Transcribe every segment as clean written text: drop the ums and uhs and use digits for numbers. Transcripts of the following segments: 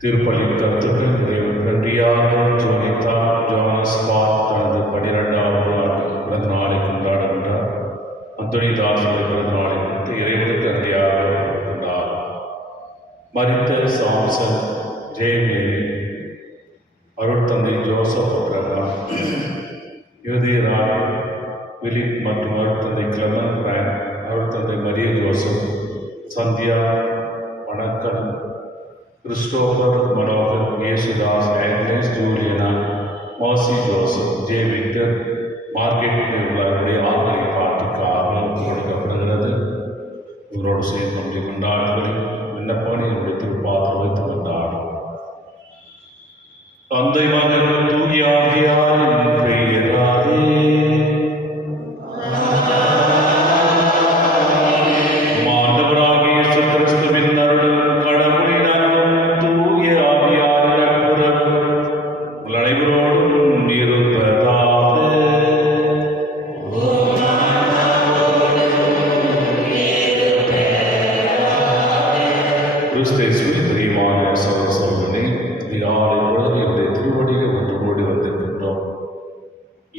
திருப்பள்ளியின் கருத்துக்கள் நன்றியாக ஜோனித்தார் ஜோனஸ் பால் தனது 12வது ஆண்டு பிறந்த நாளை கொண்டாடுகின்றார். அந்தோனி தாசர் பிறந்த நாளை குறித்து இறைவனுக்கு நன்றியாக இருக்கின்றார். மரித்த சாம்சன் ஜெயமேரி, அருட்தந்தை ஜோசப் பிரகாம், யுதிராய் பிலிப் மற்றும் அருட்தந்தை கிளமன் பிராங்க், அருட்தந்தை மரிய ஜோசப், சந்தியா வணக்கம், கிறிஸ்டோபர் மனோகர், ஏசுதாஸ், ஆக்னேஸ் ஜூலியனா, மாசி ஜோசப், ஜே விக்டர், மார்க்கெட் இவர்களுடைய ஆண்களை பாட்டுக்காக கொடுக்கப்படுகிறது. இவரோடு சேர்ந்து நம்முடைய கொண்டாடுகளில் விண்ணப்பனை என்னுடைய திருப்பாத்திரம் வைத்து கொண்டாடும். தந்தை மகன் தூயாகியார் பெயராதே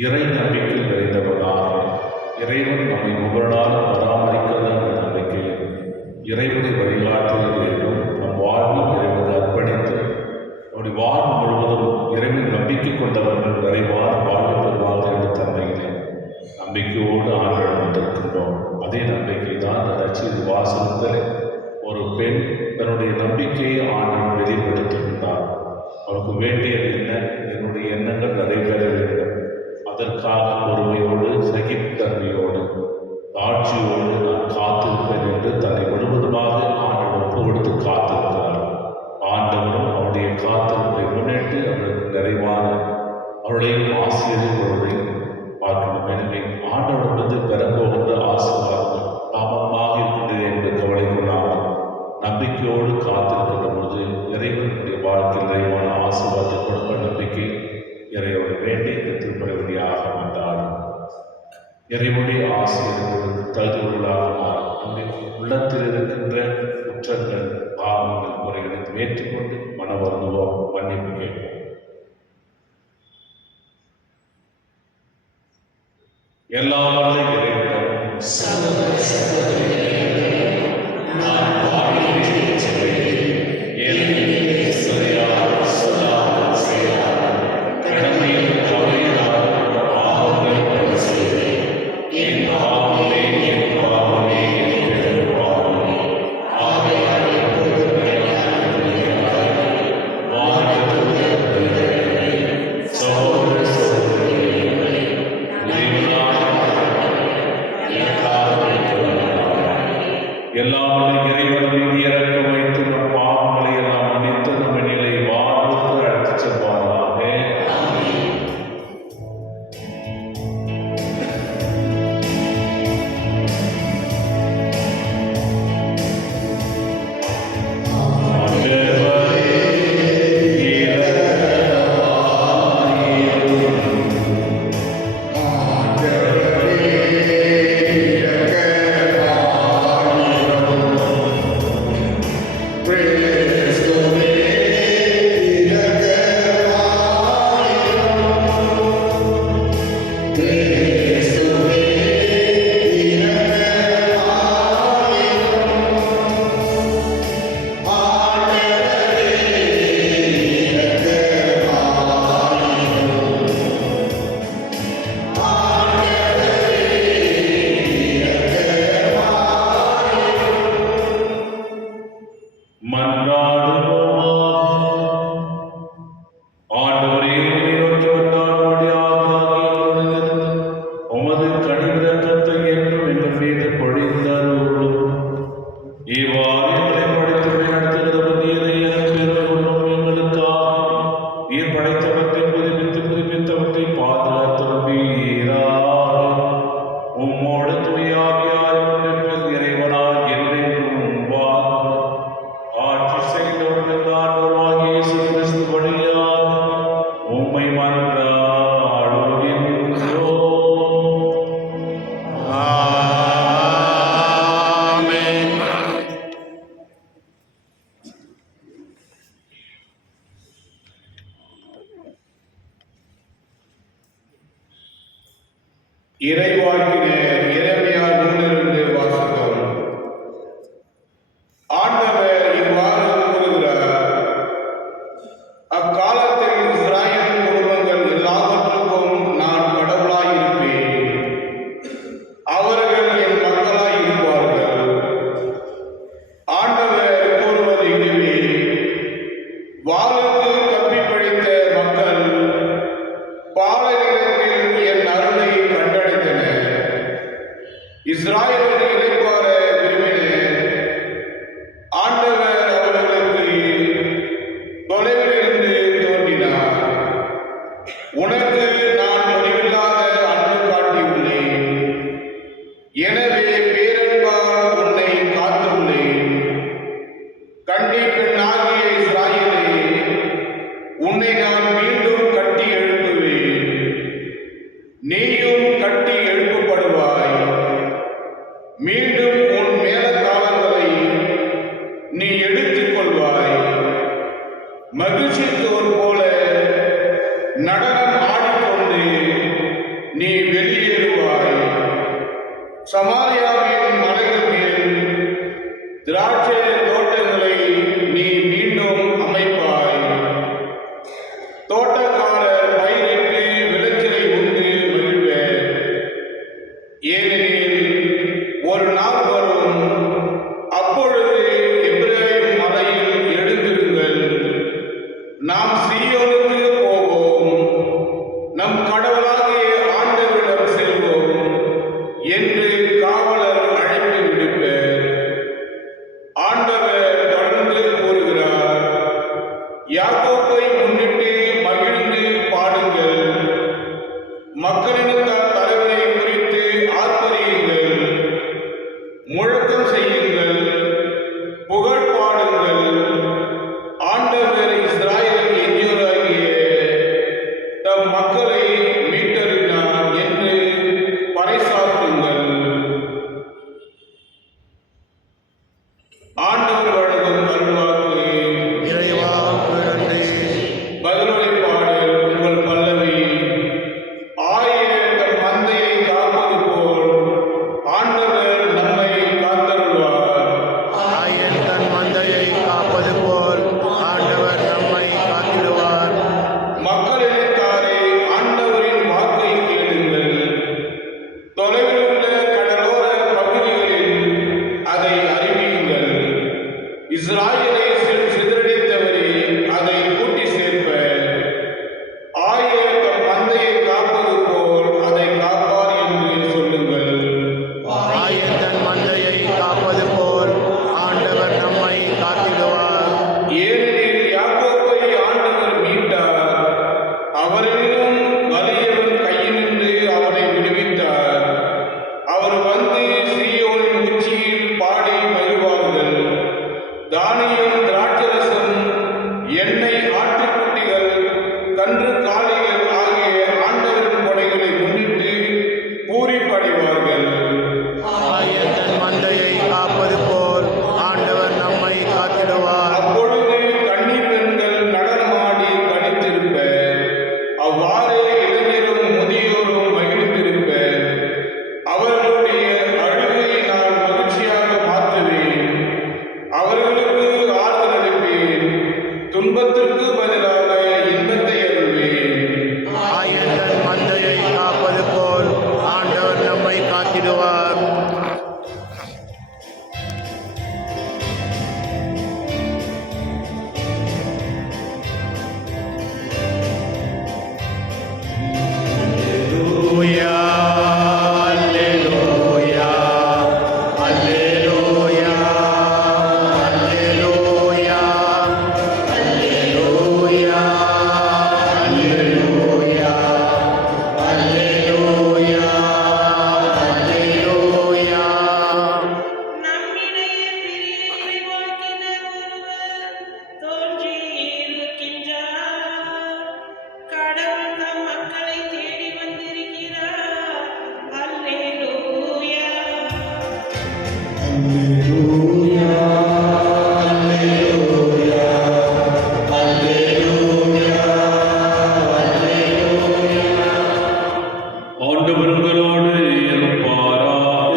இறை நம்பிக்கை நிறைந்தவனாக இறைவன் நம்மை ஒவ்வொரு நாளும் பராமரிக்கிறது என்ற நம்பிக்கை இறைவனை வழிகாட்டுதல் வேண்டும். நம் வாழ்வில் இறைவனை அர்ப்பணித்து நம்முடைய வாழ்வு முழுவதும் இறைவன் நம்பிக்கை கொண்டவர்கள் நிறைவான வாழ்வு பெறுவார்கள் என்ற தன்மையிலே நம்பிக்கையோடு ஆண்டவன் வந்திருக்கின்றோம். அதே நம்பிக்கை தான் ரட்சித வாசகத்தில் ஒரு பெண் தன்னுடைய நம்பிக்கையை ஆண்டவன் வெளிப்படுத்துகின்றார். அவருக்கு வேண்டியது என்ன? என்னுடைய எண்ணங்கள் நிறைவேற வேண்டும். அதற்காக பொறுமையோடு சகிப்புத்தன்மையோடு தாட்சியோடு நான் காத்திருப்பேன் என்று தன்னை முழுவதுமாக ஆண்டவர் ஒப்பு கொடுத்து காத்திருக்கிறார். ஆண்டவரும் அவருடைய காத்திருப்பை முன்னிட்டு அவருக்கு நிறைவான அவருடைய ஆசிரியர்களையும் பார்க்கணும். எனவே ஆண்டவரிலிருந்து பெறப்போகின்ற ஆசீர்வாதங்கள் பாவமாக இருக்கின்றது என்று கவலை கொள்ளாமல் நம்பிக்கையோடு காத்திருக்கின்ற பொழுது இறைவனுடைய வாழ்க்கையில் நிறைவான ஆசீர்வாதத்தை கொடுக்க நம்பிக்கை இறைவனை வேண்டி இந்த திருப்பலை வழியாக வந்தாலும் இறைவனுடைய ஆசிரியர்களுக்கு தகுதிகளாக நம்முடைய உள்ளத்தில் இருக்கின்ற குற்றங்கள் பாவங்கள் குறைகளை ஏற்றுக்கொண்டு மன வருந்துவோம், மன்னிப்பு கேட்போம். எல்லா இறைவனும் எல்லா இறைவனும் இறக்க வைத்து இறைவாக்கினர் எரேமியா நூலிலிருந்து வாசகம். ஆண்டவர் இவ்வாறு கூறுகிறார்: அக்காலத்தில் இஸ்ராயேல் குடும்பங்கள் எல்லாவற்றுக்கும் நான் கடவுளாயிருப்பேன். அவர்கள் என் மக்களாயிருப்பார்கள். ஆண்டவர் கூறுவது இதுவே: வாளுக்கு தப்பிப் பிழைத்த மக்கள் பாலைநிலத்தில் என் அருளை கண்டடைந்தனர். இஸ்ராயேல் இளைப்பாற விரும்பினர். ஆண்டவர் அவர்களுக்கு தொலைவிலிருந்து தோன்றினார். உனக்கு நான் முடிவில்லாத அன்பு காட்டியுள்ளேன். எனவே பேரன்பால் உன்னை காத்துள்ளேன். கன்னி பெண்ணாகிய இஸ்ராயேலே, உன்னை நான் மீண்டும் கட்டி எழுப்புவேன். நீயும் கட்டி எழுப்பப்படுவாய். மீண்டும் உன் மேலத்தாளங்களை நீ எடுத்துக் கொள்வாய். மகிழ்ச்சித்தோர் போல நடனம் ஆடிக்கொண்டு நீ வெளியேறுவாய். சமாரியாவின் மலைகள் மேல் திராட்சை தோட்டங்களை நீ மீண்டும் அமைப்பாய். தோட்டக்காரர் பயிரிட்டு விளைச்சலை உண்டு மகிழ்வர். ஏனெனில் ஒரு நாள் வரும், அப்பொழுது எபிரேயம் மலையில் எழுந்திருங்கள். நாம் சீயோனுக்கு போவோம், நம் கடவுளாகிய ஆண்டவரிடம் செல்வோம் என்று காவலர் அழைப்பு விடுப்பர். ஆண்டவர் தொடர்ந்து கூறுகிறார்: யாக்கோப்பை முன்னிட்டு மகிழ்ந்து பாடுங்கள். மக்களினத்தார் தலைவரை குறித்து ஆர்ப்பரியுங்கள். முழக்கம் செய்யுங்கள், புகழ் பாடுங்கள். ஆண்டவர் இஸ்ராயேல் எஞ்சியோராகிய தம் மக்களை மீட்டருளினார் என்று பறைசாற்றுங்கள். ஆண்டவர் வழங்கும் அருள்வாக்கு. இறைவா நன்றி. பதிலுரை பாடல் உங்கள் பல்லவி. ஆயர் தம் மந்தையை காப்பது போல் ஆண்டவர் நம்மை காத்தருள்வார். ஆண்டவர் உங்களோடு இருப்பாராக.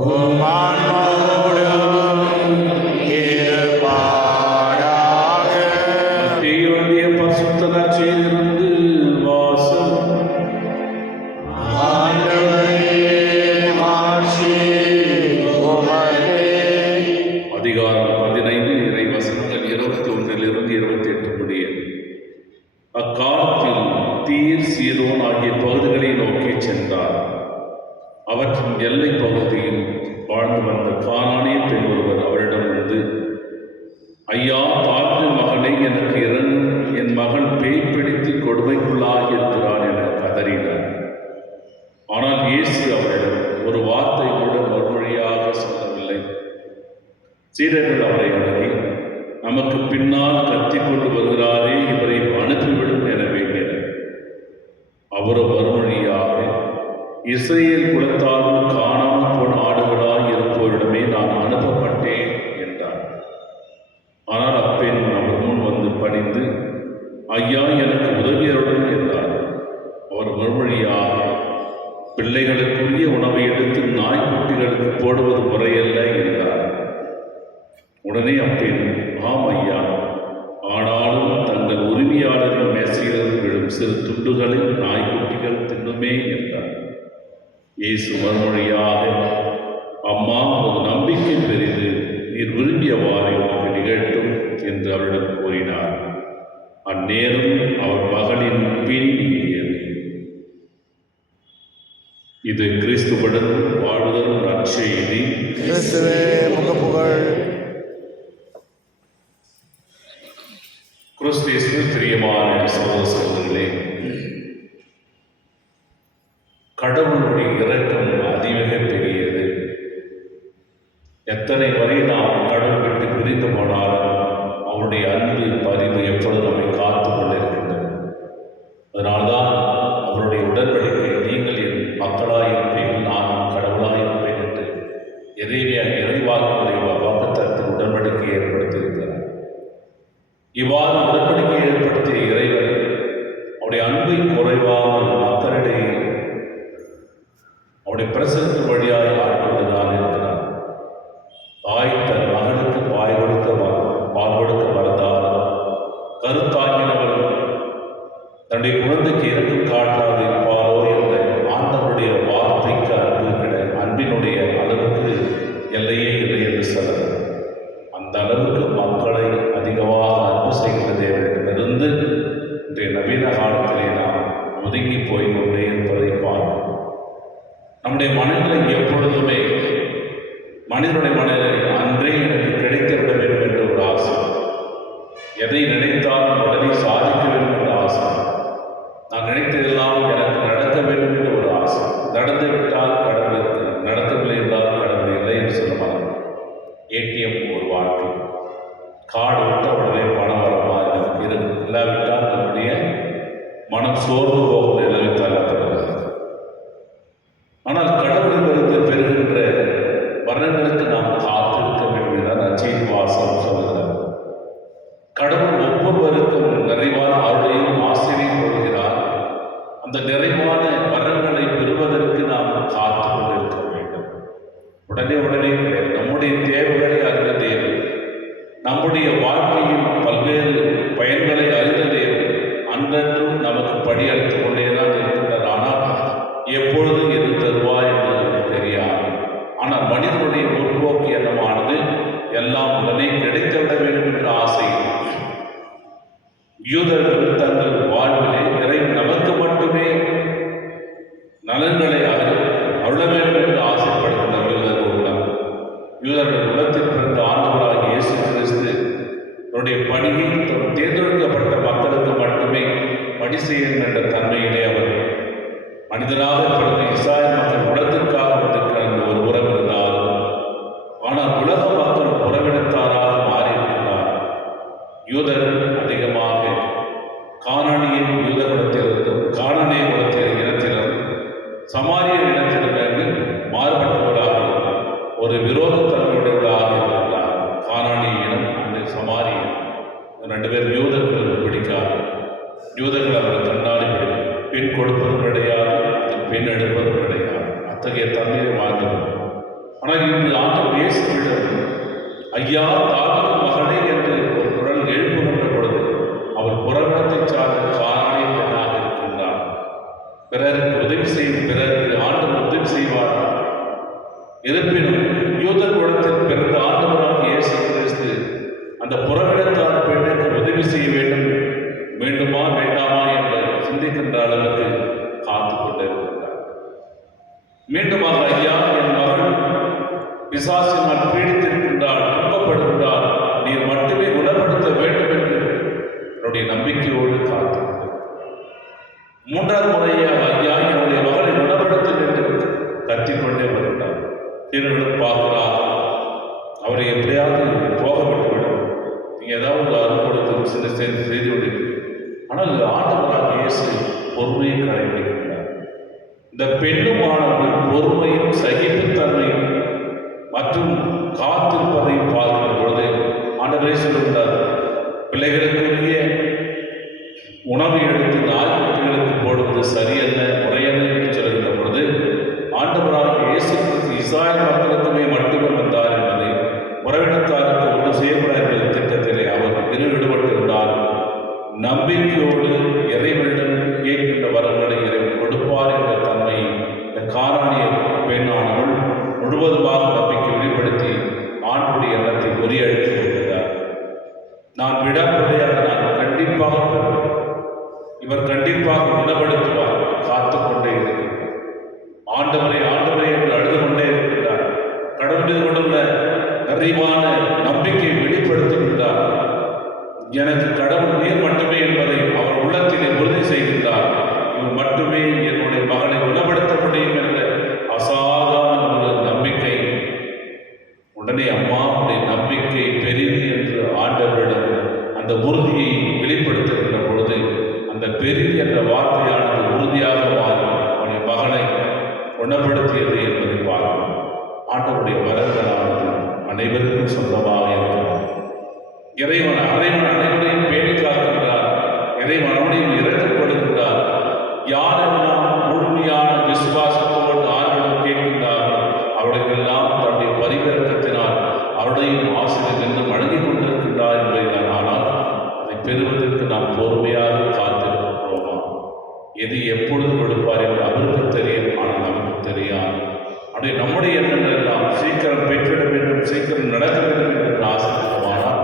உம் ஆன்மாவோடும் இருப்பாராக. மத்தேயுடைய பரிசுத்த நற்செய்தியிலிருந்து வாசகம். ஆண்டவரே, மாட்சி உமக்கே. அதிகாரம் 15 இறை வசனங்கள் 21 28 முடிய. அக்காலத்தில் தீர், சீதோன் ஆகிய பகுதிகளை நோக்கி சென்றார். அவற்றின் எல்லை பகுதியில் வாழ்ந்து வந்த கானானிய பெண் ஒருவர் அவரிடம் வந்து, ஐயா, தாழ்வின் மகனை எனக்கு இறங்கும், என் மகன் பேய் பிடித்து கொடுமைக்குள்ளாகியிருக்கிறான் என கதறினார். ஆனால் இயேசு அவரிடம் ஒரு வார்த்தை கூட மறுமொழியாக சொல்லவில்லை. சீடர்கள் அவரை அணுகி, நமக்கு பின்னால் கத்திக் கொண்டு வருகிறாரே, இவரை அனுப்பிவிடும் என வேண்டினர். அவரோ மறுமொழியாக, இஸ்ரேல் குலத்தாரும் காணாமல் போன ஆடுகளாய் இருப்போரிடமே நான் அனுப்பப்பட்டேன் என்றார். ஆனால் அப்பெண் அவர் முன் வந்து பணிந்து, ஐயா, எனக்கு உதவியருடன் என்றார். அவர் மறுமொழியாக, பிள்ளைகளுக்குரிய உணவை எடுத்து நாய்க்குட்டிகளுக்கு போடுவது முறையல்ல என்றார். உடனே அப்பெண், ஆம் ஐயா, ஆனாலும் தங்கள் உரிமையாளரின் மேசையிலிருந்து விழும் சிறு துண்டுகளை நாய்க்குட்டிகள் தின்னுமே என்றார். இயேசு மறுமொழியாக, அம்மா, ஒரு நம்பிக்கை பெரிது, நீர் விரும்பியவாறு உனக்கு நிகழ்த்தும் என்று அவரிடம் கூறினார். அந்நேரம் அவர் மகளின் பின் நீங்கியது. இது கிறிஸ்துவுடன் வாழ்தரும் நற்செய்தி. கிறிஸ்துவே, உமக்கு புகழ். கிறிஸ்துவின் பிரியமான சகோதர சகோதரிகளே, கடவுளுடைய இரக்கம் அதிமிக பெரியது. எத்தனை வரை நாம் கடவுள் விட்டு பிரிந்து போனாலும் அவருடைய அன்பு பரிவு எப்பொழுது நம்மை காத்து கொண்டிருக்கின்றது. அதனால்தான் அவருடைய உடன்படிக்கை, நீங்கள் என் மக்களாயிருப்பீர்கள், நானும் கடவுளாயிருப்பேன் என்று இறைவாக்குடைய வாக்குத்தத்தத்தில் உடன்படிக்கை ஏற்படுத்தியிருக்கிறார். இவ்வாறு உடன்படிக்கை ஏற்படுத்திய இறைவன் அவருடைய அன்பை குறைவாமல் மக்களிடையே அவருடைய பிரசனத்தின் வழியாக ஆட்கொண்டுதான் இருக்கிறார். தாய் தன் மகனுக்கு பால் கொடுக்க மறந்தால் கருத்தாங்கினவள் தன்னுடைய குழந்தைக்கு இரக்கம் காட்டாது இருப்பாரோ என்ற ஆண்டவருடைய வார்த்தைக்கு அன்பினுடைய அளவுக்கு எல்லையே இல்லை என்று சொல்லலாம். அந்த அளவுக்கு மக்களை அதிகமாக அன்பு செய்கிற தேவனிடமிருந்து இன்றைய நவீன காலத்திலே நாம் ஒதுங்கி போய் கொண்டே இருப்பதை பார்க்கிறோம். நம்முடைய மனநிலை எப்பொழுதுமே மனிதனுடைய மனநிலை அன்றே எனக்கு கிடைத்துவிட வேண்டும் என்ற ஒரு ஆசை, எதை நினைத்தாலும் உடனே சாதிக்க வேண்டும் என்ற ஆசை, நான் நினைத்ததெல்லாம் எனக்கு நடக்க வேண்டும் என்ற ஒரு ஆசை. நடந்துவிட்டால் கடவுள் இருக்கிறார், நடக்கவில்லை என்றால் கடவுள் இல்லை என்று சொல்லுவாங்க. ஏடிஎம் ஒரு வாழ்க்கை, கார்டு விட்ட உடனே பணம் வர மாதிரி இருக்கு, இல்லாவிட்டால் நம்முடைய மனம் சோர்ந்து போகும் நிலையில் தள்ளப்படுகிறது. ஆனால் கடவுளிலிருந்து பெறுகின்ற வரங்களுக்கு நாம் காத்திருக்க வேண்டும் என நற்செய்தி வாசகம் சொல்கிறார். கடவுள் ஒவ்வொருவருக்கும் நிறைவான அருளையும் ஆசிரியம் கொள்கிறார். அந்த நிறைவான வரங்களை பெறுவதற்கு நாம் காத்து கொண்டிருக்க வேண்டும். உடனே கிடையாது. நம்முடைய தேவைகளை அறிந்த தேவன், நம்முடைய வாழ்க்கையின் பல்வேறு பயன்களை அறிந்த தேவன் அன்றன்றும் நமக்கு படியெடுத்துக் கொண்டேதான் இருக்கின்றார். ஆனால் எப்பொழுது எது தருவார் என்று தெரியாது. ஆனால் மனிதனுடைய முற்போக்கு எண்ணமானது எல்லாம் உடனே கிடைத்துவிட வேண்டும் என்ற ஆசை. யூதர்கள் தங்கள் வாழ்விலே இறைவன் நமக்கு மட்டுமே நலன்களை அருள வேண்டும் என்று ஆசைப்படுகின்ற யூதர்கள் உலகத்தில் பிறந்த ஆண்டவராகிய இயேசு கிறிஸ்து அவருடைய பணியை தேர்ந்தெடுக்கப்பட்ட மக்களுக்கு மட்டுமே பணி செய்யும் என்ற தன்மையிலே அவர் மனிதனாக பிறந்த இஸ்ராயல் மக்கள் உலகத்திற்காக வந்திருக்கிற ஒரு உறவு இருந்தாலும், ஆனால் உலக மக்கள் உறவினத்தாராக மாறியிருக்கிறார். யூதர்கள் அதிகமாக கானானிய யூத குலத்திலிருந்தும் கானானிய குலத்தின் இனத்திலும் சமாரிய இனத்திலும் மாறுபட்டவர்களாக விரோதத்தன்மையுடையவர்களாக இருக்கின்றார். கானானியனும் அந்த சமாரியன், ரெண்டு பேரும் யூதர்கள் பிடிக்காது. யூதர்கள் அவர்கள் கண்ணாடி பிடிக்கும். பெண் கொடுப்பதும் கிடையாது, பெண் எடுப்பதும் கிடையாது. அத்தகைய தண்ணீரை வாழ்ந்தவர். ஆனால் இன்று ஆண்டவர் இயேசுவிடம் ஐயா தாவீது மகனே என்று ஒரு குரல் எழுப்புகின்ற பொழுது அவர் புறநகத்தை சார்ந்த கானானிய பெண்ணாக இருக்கின்றார். பிறருக்கு உதவி செய்யும், பிறருக்கு ஆண்டவர் உதவி செய்வார். இருப்பினும் யூதர் குலத்தில் பிறந்த ஆண்டவராக இயேசு கிறிஸ்து அந்த புறவிடத்தார் பெண்ணுக்கு உதவி செய்ய வேண்டும், வேண்டுமா வேண்டாமா என்று சிந்திக்கின்ற அளவுக்கு காத்து கொண்டிருக்கின்றார். மீண்டுமாக ஐயா, என் மகள் பிசாசினால் பீடித்திருக்கின்றாள், துன்பப்படுகின்றார், நீர் மட்டுமே குணப்படுத்த வேண்டும் என்று என்னுடைய நம்பிக்கையோடு காத்து மூன்றாவது முறையாக ஐயா என்னுடைய மகளை குணப்படுத்தும் என்று கத்திக்கொண்டே வருகிறார். திருவிழம் பார்க்கிறார், அவரை எப்படியாவது போக விட்டுவிடும், நீங்கள் ஏதாவது அருள் கொடுத்து சில செய்து விடுங்க. ஆனால் ஆண்டவராக இயேசு பொறுமையை கடைபிடிக்கின்றார். இந்த பெண்ணுமானவர்கள் பொறுமையும் சகிப்புத்தன்மையும் மற்றும் காத்திருப்பதை பார்க்கிற பொழுது ஆண்டவரே சொல்கின்றார், பிள்ளைகளுக்குரிய உணவை எடுத்து நாய்க்குட்டிகளுக்கு போடுவது சரியல்ல, முறையல்ல என்று சொல்கின்ற பொழுது ஆண்டவராக இயேசு கிறிஸ்து இஸ்ராயேல் மக்களுக்குமே மட்டுமே வந்தார் என்பதை, உறவினத்தாருக்கு ஒன்று செய்யப்பட என்ற திட்டத்திலே அவர் ஈடுபட்டிருந்தார். நம்பிக்கையோடு இறைவனிடம் கேட்கின்ற வரங்களை இறைவன் கொடுப்பார் என்ற தன்மையை இந்த கானானிய பெண்ணானவள் முழுவதுமாக நம்பிக்கை வெளிப்படுத்தி ஆண்டுடைய எண்ணத்தை முறியடித்து கொள்கிறார். நான் விடாப்பிள்ளையாக நான் கண்டிப்பாக பெறுவேன், இவர் கண்டிப்பாக குணப்படுத்துவார், காத்து கொண்டே இருக்கிறார். ஆண்டவரை ஆண்டவரை என்று அழுது கொண்டே இருக்கிறார். கடவுள் மீது கொண்டுள்ள நிறைவான நம்பிக்கையை வெளிப்படுத்துகின்றார். எனக்கு கடவுள் நீர் மட்டுமே என்பதை அவர் உள்ளத்திலே உறுதி செய்கின்றார். இவர் மட்டுமே என்னுடைய மகனை குணப்படுத்த முடியும் என்ற அசாதாரண ஒரு நம்பிக்கை. உடனே அம்மாவுடைய நம்பிக்கை பெரிது என்று ஆண்டவரிடம் அந்த உறுதியை வெளிப்படுத்துகின்ற பொழுது அந்த பெரிது என்ற வார்த்தையானது உறுதியாக மாறி அவனுடைய மகனை குணப்படுத்தியது என்பதை பார்க்கும். ஆண்டவருடைய வரங்களானது அனைவருக்கும் சொந்தமாக இருக்கிறது. இறைவன் அனைவரையும் பேணி காக்கின்றார். இறைவன் அவனையும் இறக்கம் கொடுக்கின்றார். யாரெல்லாம் முழுமையான விசுவாசத்தோடு ஆண்டவரிடம் கேட்கின்றார்களோ அவர்களுக்கெல்லாம் தன்னுடைய பரிவர்க்கத்தினால் அவருடையும் ஆசிரியர் என்று வழங்கிக் கொண்டிருக்கின்றார் என்பதுதான். ஆனால் அதை பெறுவதற்கு நாம் பொறுமையாக காத்திருக்கிறோமா? எது எப்பொழுது கொடுப்பார் என்று அவருக்கு தெரியும், ஆனால் நமக்கு தெரியாது. அப்படியே நம்முடைய எண்ணங்கள் எல்லாம் சீக்கிரம் பெற்றிட வேண்டும், சீக்கிரம் நடக்க வேண்டும் என்று ஆசைப்படுவானால்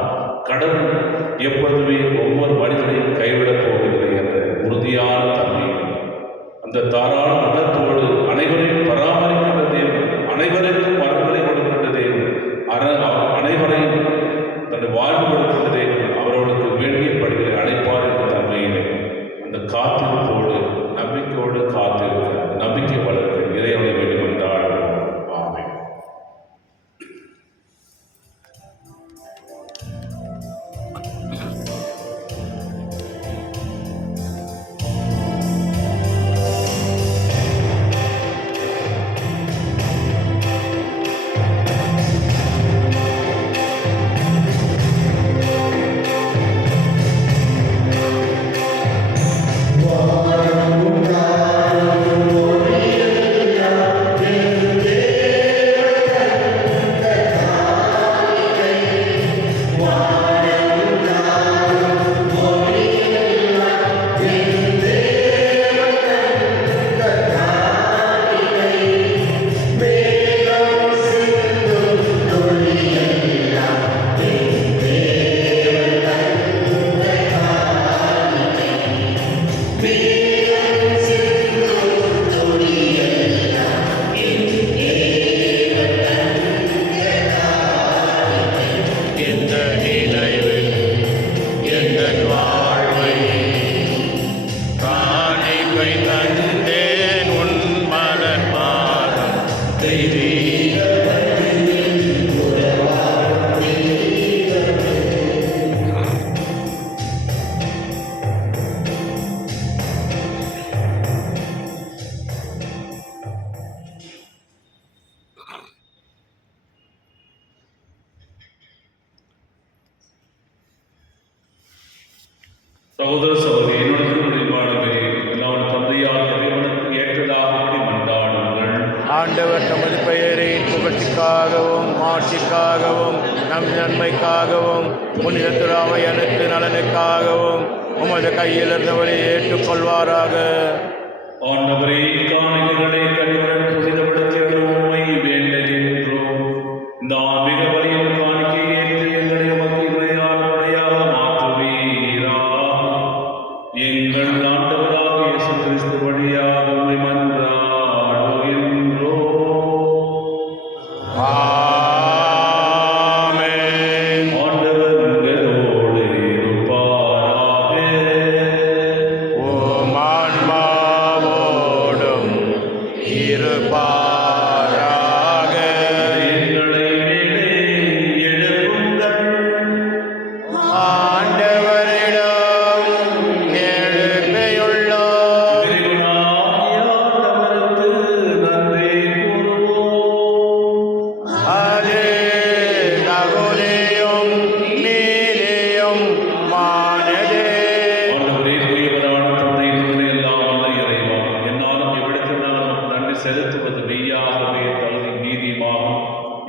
கடவுள் எப்பொழுதுமே ஒவ்வொரு மனிதனையும் கைவிடப் போவதில்லை என்ற உறுதியான தன்மை, அந்த தாராள மனத்தோடு அனைவரையும் பராமரிக்கின்ற தேவன், அனைவருக்கும் வரங்களை கொடுக்கின்ற தேவன், அனைவரையும் தன்னை வாழ்வு கொடுக்கின்ற தேவன், அவர்களுக்கு வேண்டிய படிகளை அழைப்பார் என்ற தன்மையிலே அந்த காத்திருப்போடு நம்பிக்கையோடு காத்திருக்க நம்பிக்கை வளர்க்க இறைவனை வேண்டும் என்றால் ஆமென். சகோதர சகோதரி, என்னோட திருமணமானவரே, எல்லாம் தந்தையாக இறைவனுக்கு ஏற்றதாகபடி மன்றாடுங்கள். ஆண்டவர் தமது பெயரின் புகழ்ச்சிக்காகவும் ஆட்சிக்காகவும் நம் நன்மைக்காகவும் புனித துறாவை அனைத்து நலனுக்காகவும் உமது கையில் இருந்தவரை ஏற்றுக்கொள்வாராக. ஆண்டவரே, காணிக்கைகளை கனிவுடன் புனிதப்படுத்திட உம்மை வேண்டுகின்றோம். இந்த ஆன்மீக வழியில் காணிக்கையை ஏற்று எங்களை உமக்கு இறையாளர்களையாக மாற்றுவீராக. எங்கள் ஆண்டவராகிய இயேசு கிறிஸ்து வழியாக உம்மை மன்றாடுகின்றோம். ஆமென். ஆண்டவர் உங்களோடு இருப்பாராக. உம் ஆன்மாவோடும் இருப்பாராக. எங்களை மேலே எழுப்புங்கள். ஆண்டவரிடம் எழுப்பியுள்ளோம். இறைவனாகிய ஆண்டவருக்கு நன்றி கூறுவோம். அது தகுதியும் நீதியும் மானதே. ஆண்டவரே, தூயவரான தந்தை, தந்தை எல்லாம் வல்ல இறைவா, என்னாலும் எவ்விடத்தில் நாங்கள் நன்றி செலுத்துவது மெய்யாகவே தகுதி நீதியுமாகும்.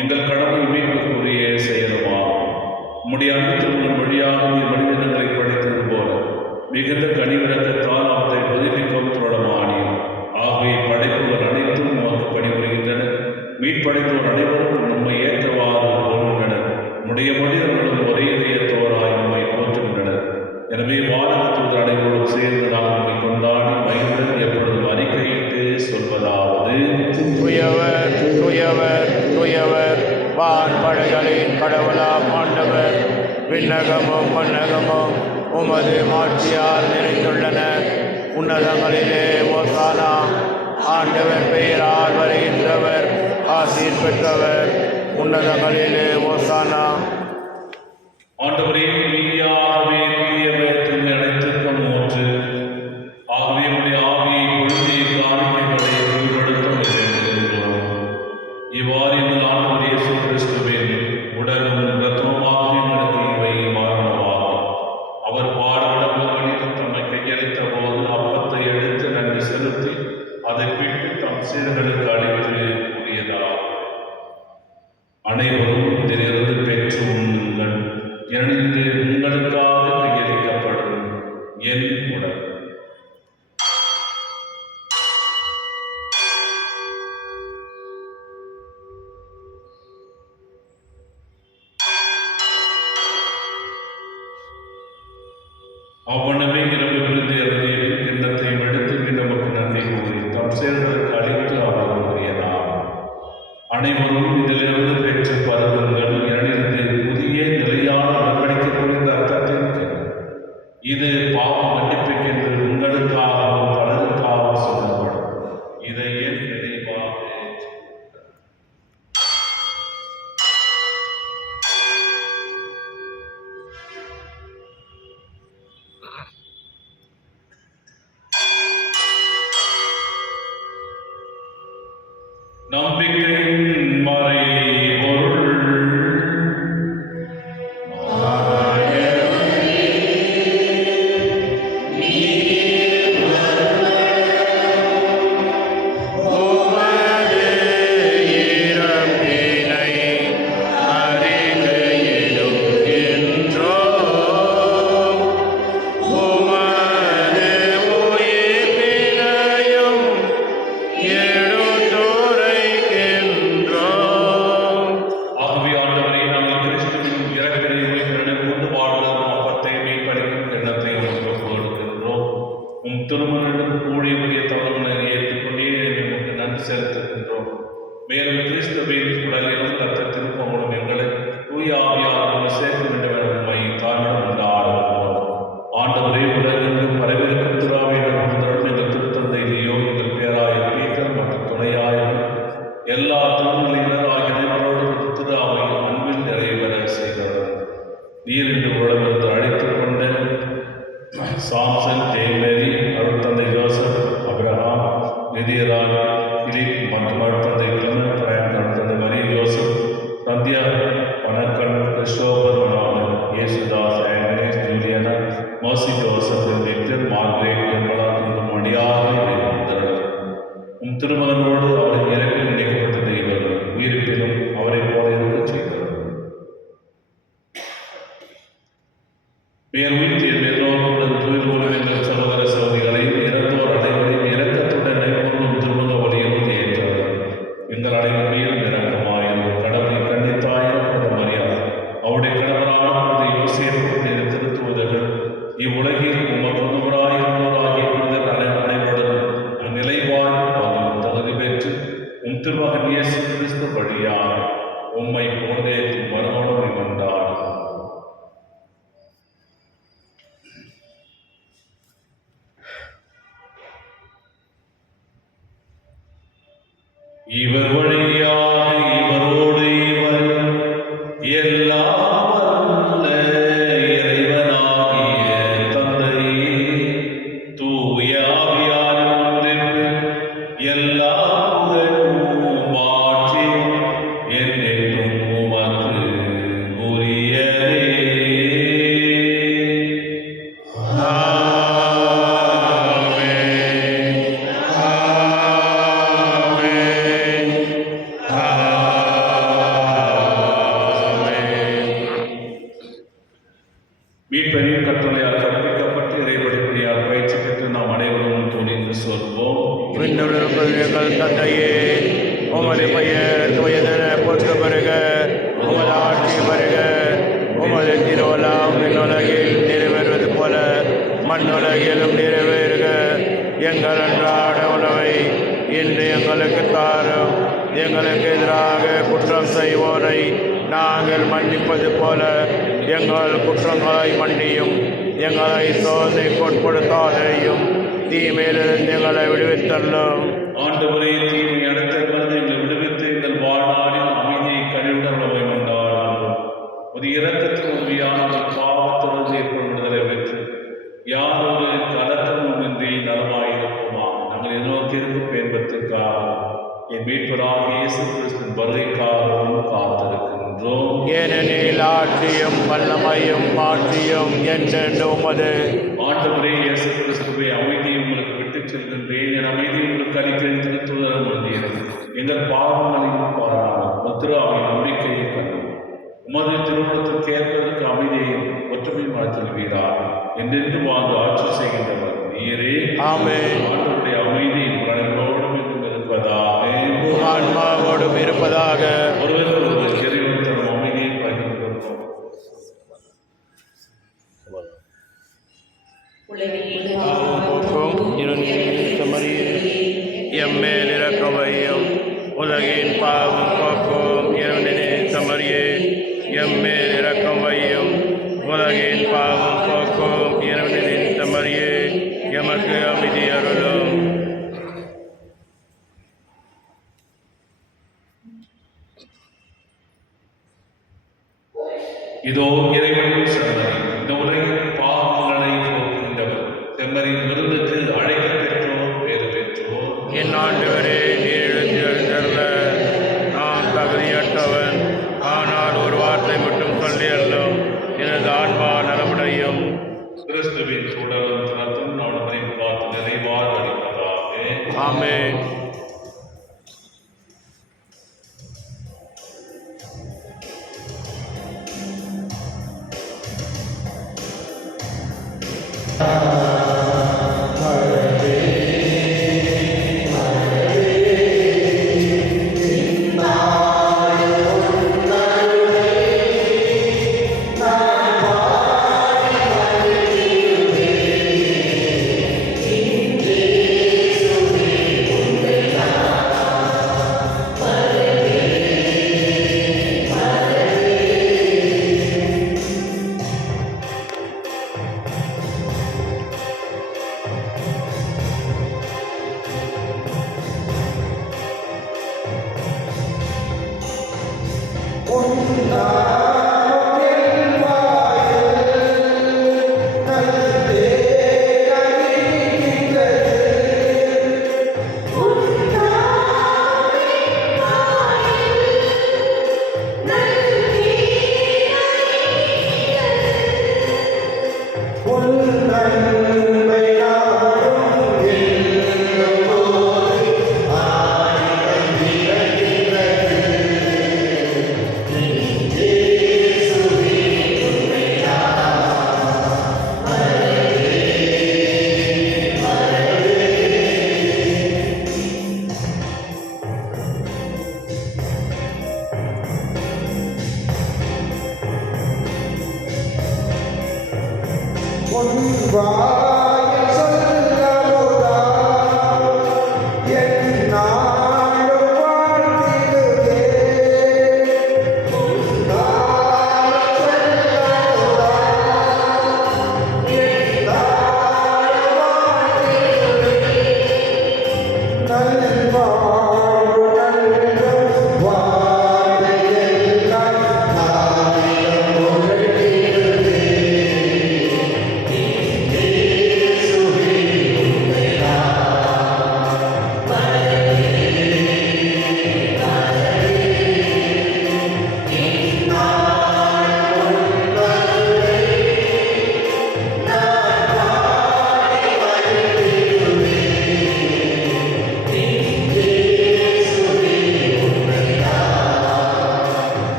எங்கள் கடமை மீட்புக்குரிய செயலுமாகும். உம்முடைய அன்பு திருமணம் வழியாக நீர் மனிதனங்களை படைத்தது போல மிகுந்த கனிவிடத்தால் அவற்றை புதுப்பிக்கும் தொடமானீர். ஆகவே படைப்புகள் அனைத்தும் உமக்கு பணிபுரிகின்றன. மீட்படைத்தோர் அனைவரும் உம்மை ஏற்றவாறு போகின்றனர். உம்முடைய மனிதர்களும் ஒரே இதயத்தோராய் உம்மை போற்றுகின்றனர். எனவே வானக தூதர் அனைவரோடும் சேர்ந்து நாம் உம்மை கொண்டாடி மகிழ்வுடன் எப்பொழுதும் அறிக்கையிட்டு சொல்வதாவது: துயவர் துயவர் துயவர் வான்படைகளின் கடவுளாம் ஆண்டவர். விண்ணகமும் மண்ணகமும் உமது மாட்சியால் நிறைந்துள்ளன. உன்னதங்களிலே ஓசானா. ஆண்டவர் பெயரால் வருகின்றவர் ஆசீர் பெற்றவர். உன்னதங்களிலே ஓசானா. ஆண்டவரே, நீயாகவே தூயவர், தூய்மை அனைத்திற்கும் ஊற்று. ஆகவே உம்முடைய ஆவியை பொழுது காணிக்கைகளை தூய்மைப்படுத்த வேண்டுகின்றோம். இவ்வாறு எங்கள் ஆண்டவர் இயேசு கிறிஸ்துவின் உடலும் இரத்தமுமாக எங்களுக்கு இவை மாறுவனவாகும். அவர் பாடுபட மனித தம்மை கையளித்த போது அப்பத்தை எடுத்து நன்றி செலுத்தி அதை பிட்டு தம் சீடர்களுக்கு அளித்து கூறியதாகும்: அனைவரும் இதிலிருந்து பெற்று உண்ணுங்கள். ஏனெனில் இது உங்களுக்காக கையளிக்கப்படும் என் உடல். அவ்வண்ணமே இரவு விருந்தை அருந்திய கிண்ணத்தையும் எடுத்து பின் நமக்கு நன்றி கூறி தம் சீடர்களுக்கு அளித்து அவர் கூறியதாகும்: அனைவரும் இதிலிருந்து பெற்று பருகுங்கள். ஏனெனில் இது புதிய நிலையான உடன்படிக்கை புரிந்த அர்த்தத்தின் கிண்ணம். இது பாவ மன்னிப்புக்கென்று உங்களுக்காகவும் பலருக்காகவும் சொல்லப்படும். இதை என் நினைவாக நம்பிக்கையின் மறைபொருள். உமது இறப்பினை அறிக்கையிடுகின்றோம். உமது உயிர்ப்பினையும் எடுத்துரைக்கின்றோம். ஆகவே ஆண்டவரே, நாங்கள் கிறிஸ்துவின் இறப்பினை உயிர்ப்பினை வாழ்வதும் அப்பத்தை மீட்பளிக்கும் எண்ணத்தை உமக்கு கொடுக்கின்றோம். உம் திருமணம் கூடிய தவறுகளை ஏற்றுக்கொண்டே உமக்கு நன்றி செலுத்துகின்றோம். மேலும் கிறிஸ்துவின் உடலிலும் ரத்தத்தின் மூலம் எங்களை தூய ஆவியால் சேர்க்க வேண்டும் என உம்மை தாழ்மையுடன் கொண்டாடுகின்றோம். ஆண்டவரே, உலகெங்கும் பரவிருக்கும் துறாவை எங்கள் திருத்தந்தை லியோ, எங்கள் பேராயர் பீட்டர் மற்றும் துணையாயர் எல்லா திருநிலையினராகிய அனைவரோடு திரு அவை அன்பில் நிறைவேற செய்தவர். நீர் இன்று உடலிருந்து அழைத்துக் கொண்ட சாம்சன், தேவநேரி, அருட்தந்தை ஜோசப், அப்ரஹாம், நிதியராஜ், பிலிப் மற்றும் அருட்தந்தை கிளமன், பிரயான், அருட்தந்தை மரிய ஜோசப், சந்தியா, வணக்கன், கிறிஸ்டோபர், மனோகரன், இயேசுதாஸ், ஆண்டனீஸ், ஜூலியனா, மோசி ஜோசப், உம் திருமகனோடு அவரின் இறப்பில் இணைக்கப்பட்ட தெய்வம் உயிர்ப்பிலும் அவரை போல இருக்கச் செய்தது. வேறு உயிர்த்திய மேலோருடன் தூய்தோறும் எங்கள் சகோதர சகோதரிகளை இறந்தோர் அனைவரையும் இரக்கத்துடன் நினைவுறும் திருமுக வழியில் ஏற்றார். எங்கள் அனைவர் மீதும் இரக்கமாயும் கடவுளை கண்டித்தாயும் மரியாதை அவருடைய கணவரான புனித யோசேப்பு திருத்துவதர்கள் இவ்வுலகில் உமக்கு ஒருவராகிய புனிதர் அனைவருடன் நிலைவாழ் பங்கும் தகுதி பெற்று உம் திருமகன் இயேசு கிறிஸ்து வழியாக உம்மை போன்றேற்றும் மறுமணம் கொண்டார். இவர் வழியாக இவரோடு இவர் எல்லாம் வல்ல இறைவனாகிய தந்தையே தூய ஆவியாரின் ஒன்றிப்பில் எல்லா புகழும் மாட்சியும் என்றென்றும் உமக்கு உரியதே. மீட்பரின் கட்டளையால் கற்பிக்கப்பட்டு இறைவழிப்படியால் பயிற்சி பெற்று நாம் அனைவரும் துணிந்து சொல்வோம். விண்ணுலகில் எங்கள் தந்தையே, உமது பெயர் தூயதென போற்ற பெறுக, உமது ஆட்சி வருக, உமது திருவுளம் விண்ணுலகில் நிறைவேறுவது போல மண்ணுலகிலும் நிறைவேறுக. எங்கள் அன்றாட உணவை இன்று எங்களுக்கு தாரும். எங்களுக்கு எதிராக குற்றம் செய்வோரை நாங்கள் மன்னிப்பது போல எங்கள் குற்றங்களை மன்னியும். எங்களை சோதனைக்கு உட்படுத்தாதேயும், தீமையிலிருந்து எங்களை விடுவித்தள்ளும். ஆண்டவரே, தீமை அனைத்திலிருந்து எங்களை விடுவித்து எங்கள் வாழ்நாளில் அமைதியை கழிவுடலை கொண்டாடுகிறோம். ஒரு இரக்கத்தின் உண்மையான பாவத்திலிருந்து ஏற்படும் விடுதலை பெற்று யாரொரு கலக்கமுமின்றி நலமாயிருக்குமா நாங்கள் எதிர்நோக்கியிருக்கும் பேன்பத்திற்காகவும் என் மீட்பராகிய இயேசு கிறிஸ்துவின் வருகைக்காகவும் காத்திருக்கின்றோம். ஏனெனில் ஆட்சியும் வல்லமையும் மாட்சியும் என்றென்று உமது. ஆண்டவரே இயேசு கிறிஸ்துவை அமைதியை உங்களுக்கு விட்டுச் செல்கின்றேன், என் அமைதியை உங்களுக்கு அளிக்கிறேன் திருத்துதல் வந்தீர். எங்கள் பாவங்களையும் பாராமல் முத்திராவின் நம்பிக்கையை கண்டு உமது திருமணத்திற்கு ஏற்பதற்கு அமைதியையும் ஒற்றுமையும் அளித்திருவீராக. என்றென்று வாழ்ந்து ஆட்சி செய்கின்றவர் நீரே. ஆமென். ஆண்டவருடைய அமைதி அனைவரோடும் இருப்பதாக, ஆன்மாவோடும் இருப்பதாக. ஒருவர் இறைவன் தரும் அமைதியை பகிர்ந்து கொள்வோம். எம்மேல் இரக்கமையும் உலகின் பாவம் போக்கும் இறைவனின் சமரியே. எம்மேல் இரக்கமையும் உலகின் பாவம் போக்கும் இறைவனின் சமரியே. எமக்கு அமைதி அருளும். இதோ இறைவனின் செம்மறி, இந்த உலகின் பாவங்களை போக்குகின்றவர். செம்மறியின் விருந்துக்கு அழைக்கப் பெற்றோர் பேறு பெற்றோர். என் ஆண்டவரே, நீர் எழுந்தருள நான் தகுதியற்றவன். ஆனால் ஒரு வார்த்தை மட்டும் சொல்லி அல்லும், எனது ஆன்மா நலமடையும். கிறிஸ்துவின் உடலும் தினத்தும் அவனை பார்த்து நிறைவாக அளிப்பதாக. ஆமென். நன்மை நாடும் எல்லோரும்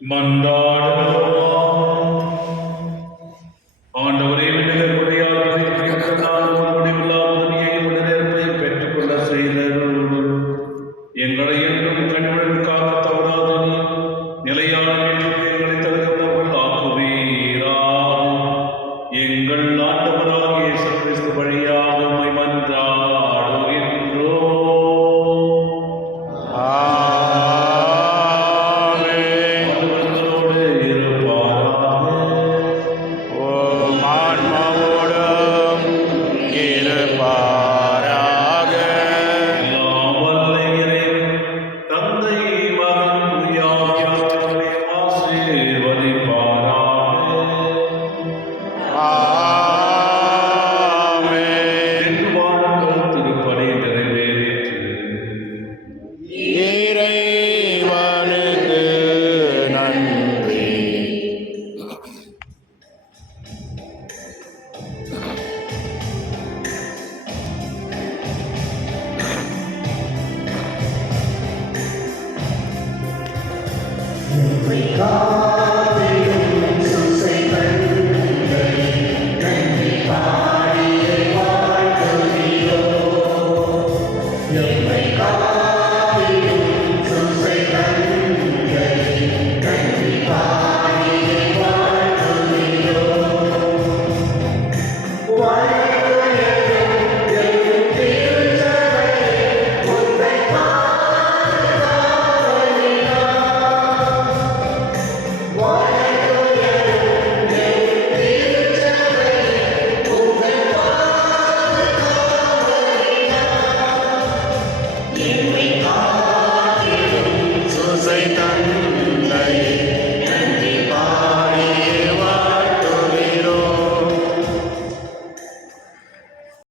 மன்றாடுவோம்.